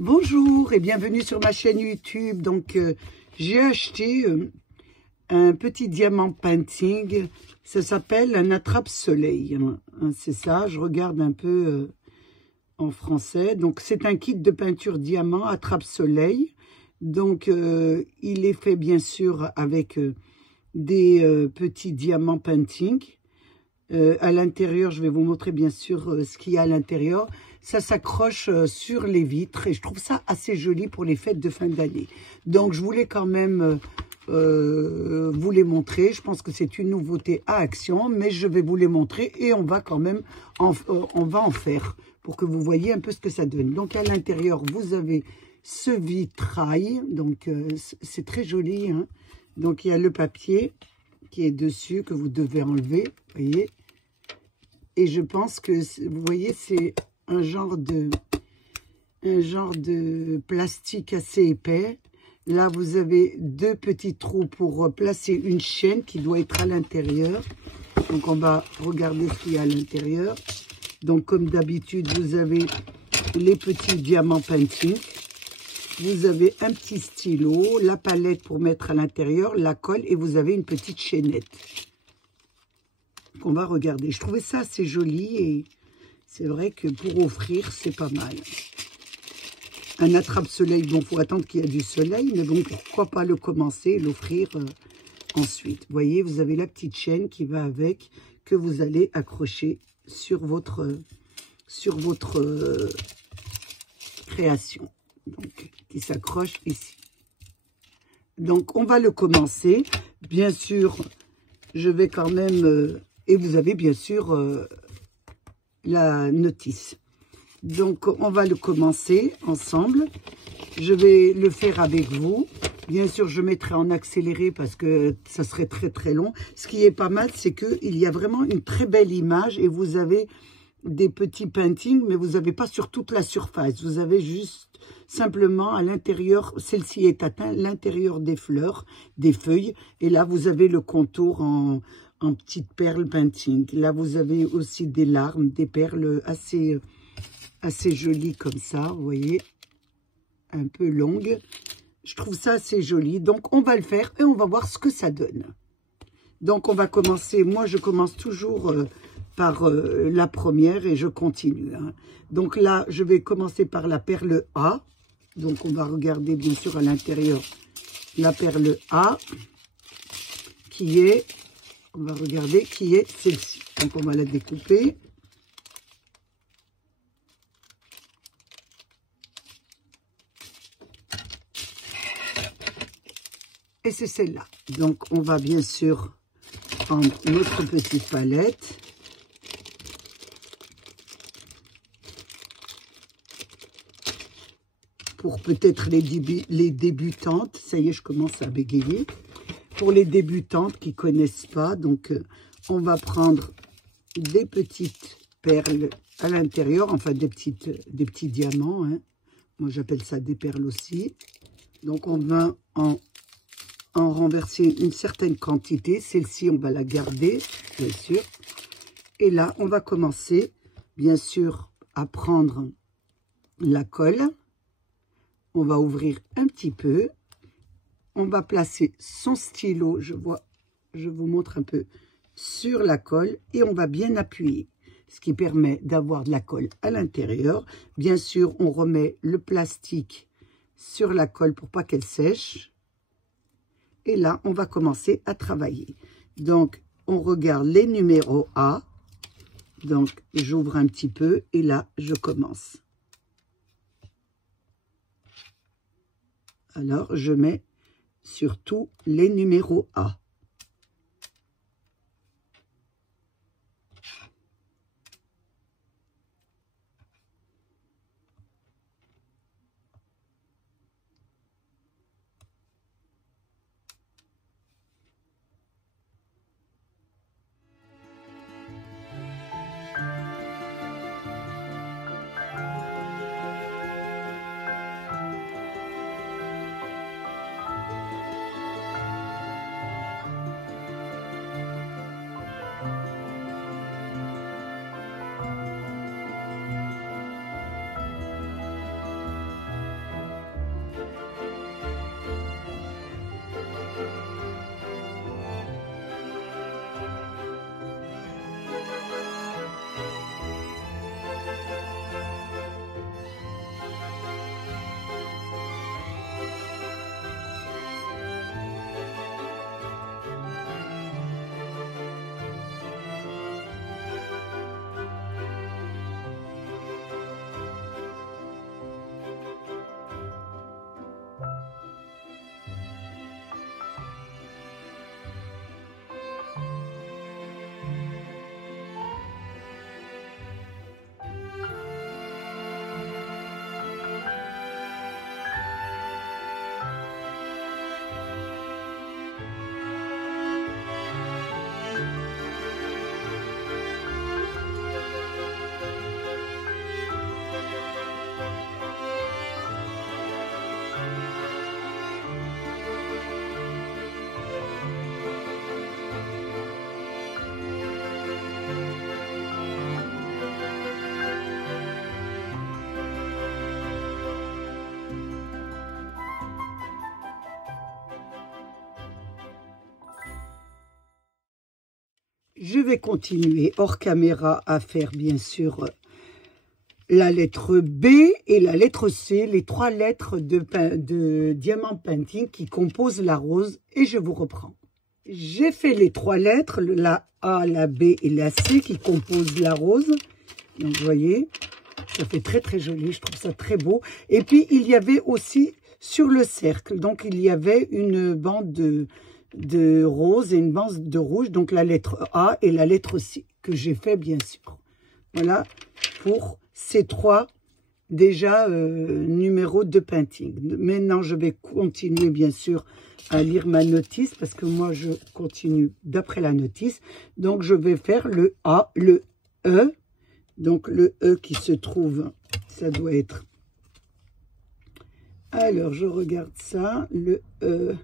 Bonjour et bienvenue sur ma chaîne YouTube. Donc, j'ai acheté un petit diamant painting. Ça s'appelle un attrape-soleil. C'est ça, je regarde un peu en français. Donc, c'est un kit de peinture diamant attrape-soleil. Donc, il est fait bien sûr avec des petits diamants painting. À l'intérieur, je vais vous montrer bien sûr ce qu'il y a à l'intérieur. Ça s'accroche sur les vitres et je trouve ça assez joli pour les fêtes de fin d'année. Donc, je voulais quand même vous les montrer. Je pense que c'est une nouveauté à Action, mais je vais vous les montrer et on va quand même on va en faire pour que vous voyez un peu ce que ça donne. Donc, à l'intérieur, vous avez ce vitrail. Donc, c'est très joli. Hein. Donc, il y a le papier qui est dessus que vous devez enlever. Vous voyez. Et je pense que, vous voyez, c'est un genre de plastique assez épais. Là, vous avez deux petits trous pour placer une chaîne qui doit être à l'intérieur. Donc, on va regarder ce qu'il y a à l'intérieur. Donc, comme d'habitude, vous avez les petits diamants painting. Vous avez un petit stylo, la palette pour mettre à l'intérieur, la colle et vous avez une petite chaînette. On va regarder. Je trouvais ça assez joli et c'est vrai que pour offrir, c'est pas mal. Un attrape-soleil, bon, il faut attendre qu'il y ait du soleil, mais bon, pourquoi pas le commencer et l'offrir ensuite. Vous voyez, vous avez la petite chaîne qui va avec, que vous allez accrocher sur votre création. Donc, qui s'accroche ici. Donc, on va le commencer. Bien sûr, je vais quand même... et vous avez bien sûr la notice. Donc, on va le commencer ensemble. Je vais le faire avec vous. Bien sûr, je mettrai en accéléré parce que ça serait très très long. Ce qui est pas mal, c'est qu'il y a vraiment une très belle image et vous avez des petits paintings, mais vous n'avez pas sur toute la surface. Vous avez juste simplement à l'intérieur, celle-ci est atteinte, l'intérieur des fleurs, des feuilles. Et là, vous avez le contour en petites perles painting. Là, vous avez aussi des larmes, des perles assez jolies comme ça, vous voyez, un peu longues. Je trouve ça assez joli. Donc, on va le faire et on va voir ce que ça donne. Donc, on va commencer. Moi, je commence toujours par la première et je continue. Hein. Donc là, je vais commencer par la perle A. Donc, on va regarder bien sûr à l'intérieur la perle A qui est, on va regarder, qui est celle-ci. Donc, on va la découper. Et c'est celle-là. Donc, on va bien sûr prendre notre petite palette. Pour peut-être les débutantes. Ça y est, je commence à bégayer. Pour les débutantes qui ne connaissent pas, donc on va prendre des petites perles à l'intérieur, enfin des petits diamants. Hein. Moi, j'appelle ça des perles aussi. Donc, on va en renverser une certaine quantité. Celle-ci, on va la garder, bien sûr. Et là, on va commencer, bien sûr, à prendre la colle. On va ouvrir un petit peu. On va placer son stylo, je vous montre un peu, sur la colle. Et on va bien appuyer, ce qui permet d'avoir de la colle à l'intérieur. Bien sûr, on remet le plastique sur la colle pour pas qu'elle sèche. Et là, on va commencer à travailler. Donc, on regarde les numéros A. Donc, j'ouvre un petit peu et là, je commence. Alors, je mets sur tous les numéros A. Je vais continuer hors caméra à faire bien sûr la lettre B et la lettre C, les 3 lettres de Diamant Painting qui composent la rose, et je vous reprends. J'ai fait les 3 lettres, la A, la B et la C qui composent la rose. Donc vous voyez, ça fait très très joli, je trouve ça très beau. Et puis il y avait aussi sur le cercle, donc il y avait une bande de rose et une bande de rouge, donc la lettre A et la lettre C que j'ai fait bien sûr. Voilà pour ces 3 déjà numéros de painting. Maintenant je vais continuer bien sûr à lire ma notice parce que moi je continue d'après la notice. Donc je vais faire le A, le E. Donc le E qui se trouve, ça doit être... Alors je regarde ça, le E,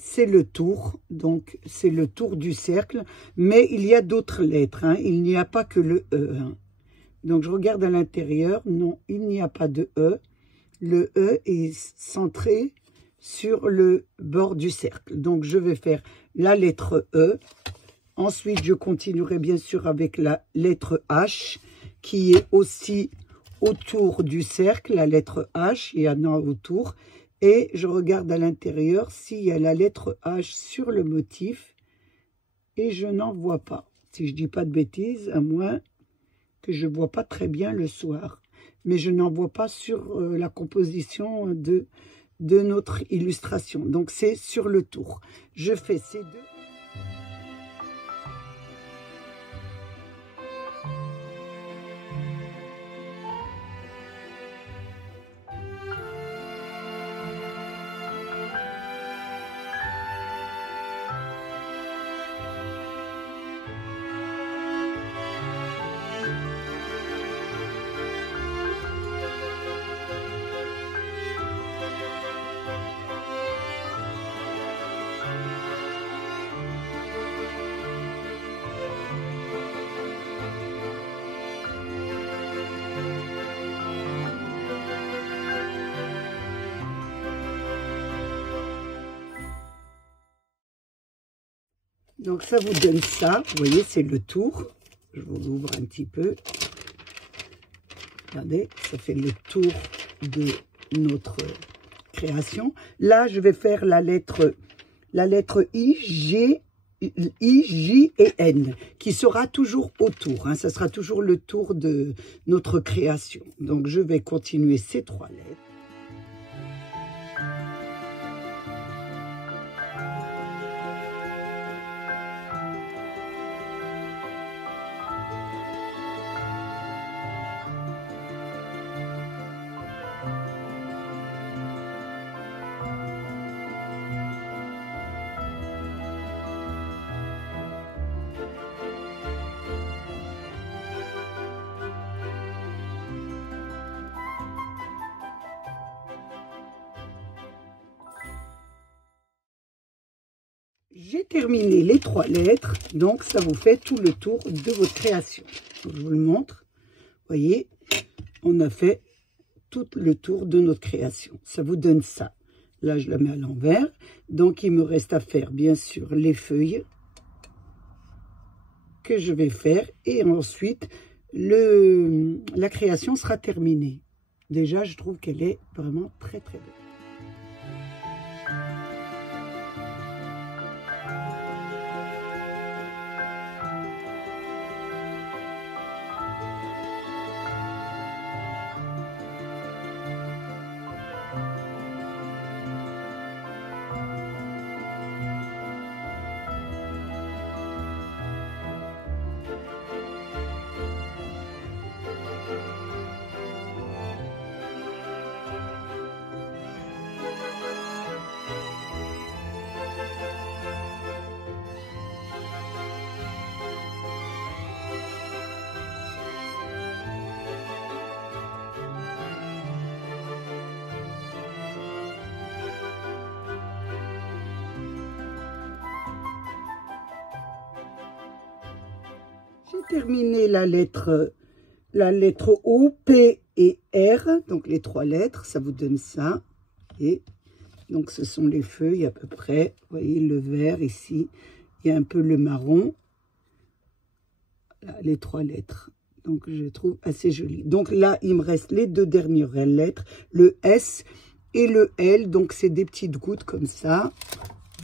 c'est le tour, donc c'est le tour du cercle, mais il y a d'autres lettres, hein. Il n'y a pas que le E. Hein. Donc je regarde à l'intérieur, non, il n'y a pas de E. Le E est centré sur le bord du cercle. Donc je vais faire la lettre E. Ensuite, je continuerai bien sûr avec la lettre H, qui est aussi autour du cercle, la lettre H, il y en a autour. Et je regarde à l'intérieur s'il y a la lettre H sur le motif. Et je n'en vois pas. Si je dis pas de bêtises, à moins que je ne vois pas très bien le soir. Mais je n'en vois pas sur la composition de notre illustration. Donc c'est sur le tour. Je fais ces 2. Donc ça vous donne ça, vous voyez, c'est le tour. Je vous l'ouvre un petit peu. Regardez, ça fait le tour de notre création. Là, je vais faire la lettre I, J et N, qui sera toujours autour. Hein, ça sera toujours le tour de notre création. Donc je vais continuer ces 3 lettres. J'ai terminé les 3 lettres, donc ça vous fait tout le tour de votre création. Donc, je vous le montre. Vous voyez, on a fait tout le tour de notre création. Ça vous donne ça. Là, je la mets à l'envers. Donc, il me reste à faire, bien sûr, les feuilles que je vais faire. Et ensuite, la création sera terminée. Déjà, je trouve qu'elle est vraiment très, très belle. J'ai terminé la lettre O, P et R, donc les 3 lettres, ça vous donne ça. Et donc ce sont les feuilles à peu près, vous voyez le vert ici il y a un peu le marron. Là, les 3 lettres. Donc, je trouve assez joli. Donc là, il me reste les 2 dernières lettres, le S et le L. Donc, c'est des petites gouttes comme ça.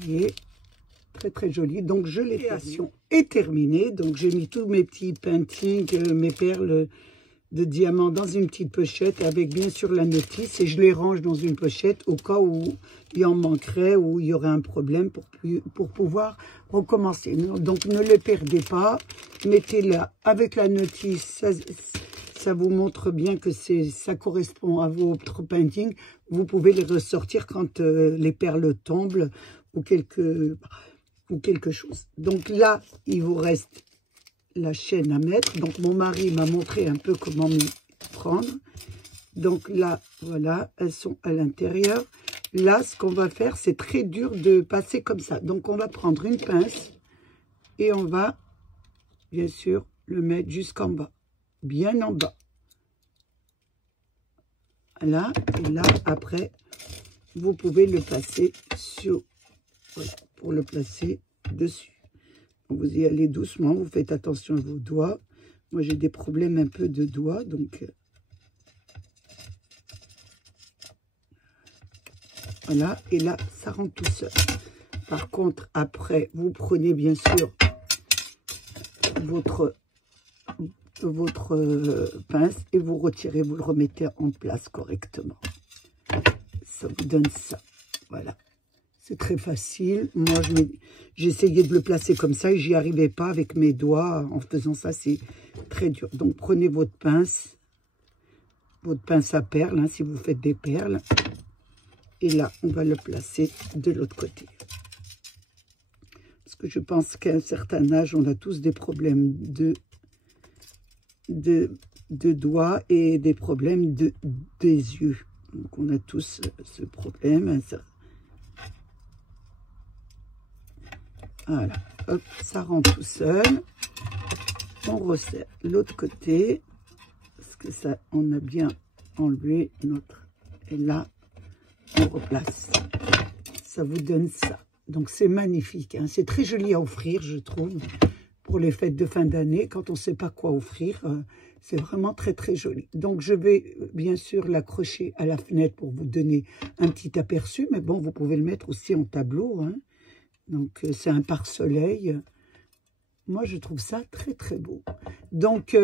Vous voyez, très, très joli. Donc, je l'ai création est terminée. Donc, j'ai mis tous mes petits paintings, mes perles de diamants dans une petite pochette avec bien sûr la notice. Et je les range dans une pochette au cas où il en manquerait ou il y aurait un problème pour pouvoir recommencer. Donc, ne les perdez pas. Mettez-la avec la notice. Ça vous montre bien que ça correspond à votre painting. Vous pouvez les ressortir quand les perles tombent ou quelque chose. Donc là, il vous reste la chaîne à mettre. Donc, mon mari m'a montré un peu comment m'y prendre. Donc là, voilà, elles sont à l'intérieur. Là, ce qu'on va faire, c'est très dur de passer comme ça. Donc, on va prendre une pince et on va, bien sûr, le mettre jusqu'en bas. Bien en bas. Là, et là, après, vous pouvez le passer sur... Voilà, pour le placer dessus. Vous y allez doucement, vous faites attention à vos doigts. Moi, j'ai des problèmes un peu de doigts, donc... Voilà, et là, ça rentre tout seul. Par contre, après, vous prenez bien sûr votre pince et vous retirez, vous le remettez en place correctement. Ça vous donne ça. Voilà. C'est très facile. Moi, j'essayais de le placer comme ça et j'y arrivais pas avec mes doigts. En faisant ça, c'est très dur. Donc, prenez votre pince à perles, hein, si vous faites des perles. Et là, on va le placer de l'autre côté. Parce que je pense qu'à un certain âge, on a tous des problèmes de doigts et des problèmes des yeux. Donc, on a tous ce problème. Voilà, hop, ça rentre tout seul. On resserre l'autre côté. Parce que ça, on a bien enlevé notre... Et là, on replace. Ça vous donne ça. Donc, c'est magnifique. Hein. C'est très joli à offrir, je trouve, pour les fêtes de fin d'année. Quand on ne sait pas quoi offrir, c'est vraiment très, très joli. Donc, je vais bien sûr l'accrocher à la fenêtre pour vous donner un petit aperçu. Mais bon, vous pouvez le mettre aussi en tableau. Hein. Donc, c'est un pare-soleil. Moi, je trouve ça très, très beau. Donc,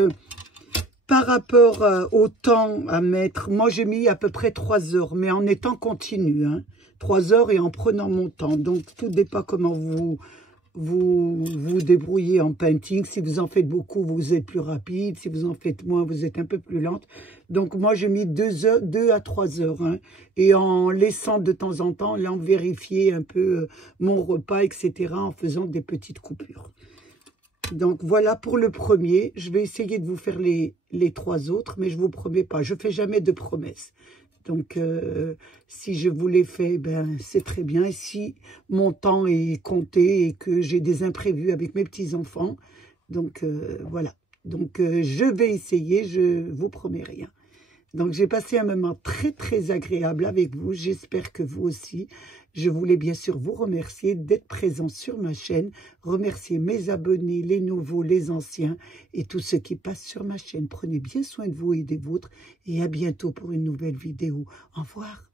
par rapport au temps à mettre, moi, j'ai mis à peu près 3 heures, mais en étant continu. Hein, 3 heures et en prenant mon temps. Donc, tout dépend comment vous débrouillez en painting. Si vous en faites beaucoup, vous êtes plus rapide. Si vous en faites moins, vous êtes un peu plus lente. Donc, moi, j'ai mis 2 à 3 heures. Hein, et en laissant de temps en temps, là, vérifier un peu mon repas, etc. en faisant des petites coupures. Donc, voilà pour le premier. Je vais essayer de vous faire les 3 autres, mais je ne vous promets pas. Je ne fais jamais de promesses. Donc, si je vous les fais, ben, c'est très bien. Et si mon temps est compté et que j'ai des imprévus avec mes petits-enfants, donc voilà. Donc, je vais essayer, je vous promets rien. Donc, j'ai passé un moment très, très agréable avec vous. J'espère que vous aussi. Je voulais bien sûr vous remercier d'être présent sur ma chaîne. Remercier mes abonnés, les nouveaux, les anciens et tous ceux qui passent sur ma chaîne. Prenez bien soin de vous et des vôtres. Et à bientôt pour une nouvelle vidéo. Au revoir.